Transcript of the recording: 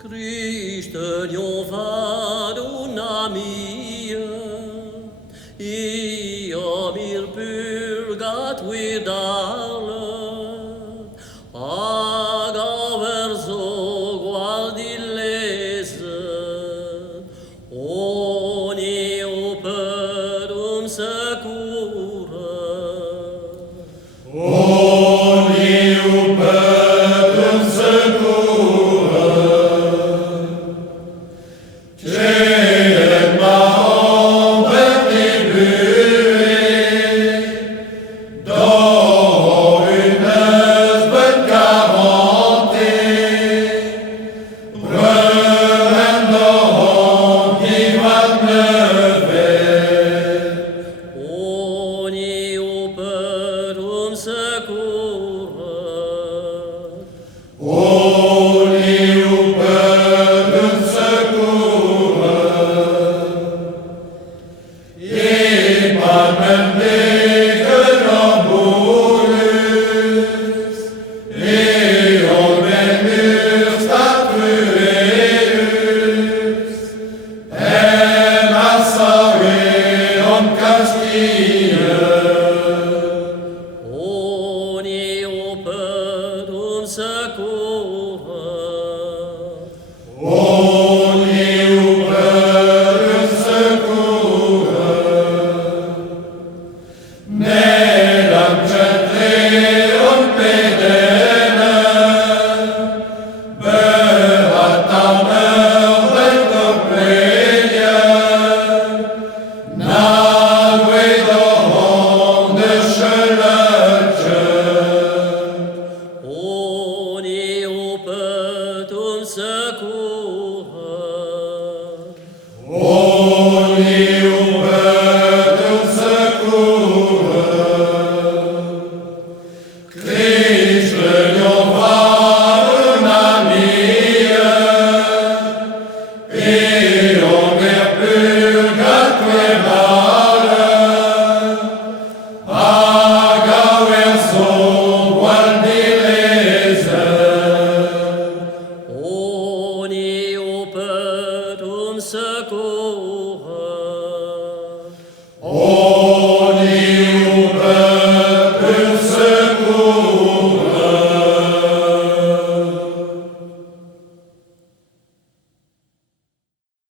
Cristo io vado una mia, io mir purgat widala, aga verso guardillese, ogni operum secura. Ogni operum secura, Cedem Mahom Betibui, Dominus Ben Caronte, Bremendo Givat Neve, Ogni operum secura. Ogni operum secura, Iman mendigerambulus, Eon menus statueus, Emassareon Castilla, Ogni operum secura. Ogni operum secura, Nedam centreum pedena, Beatam Helvetum Prelia, Nalve dohom de Schölerchen, Ogni operum secura. Ogni operum secura, Christe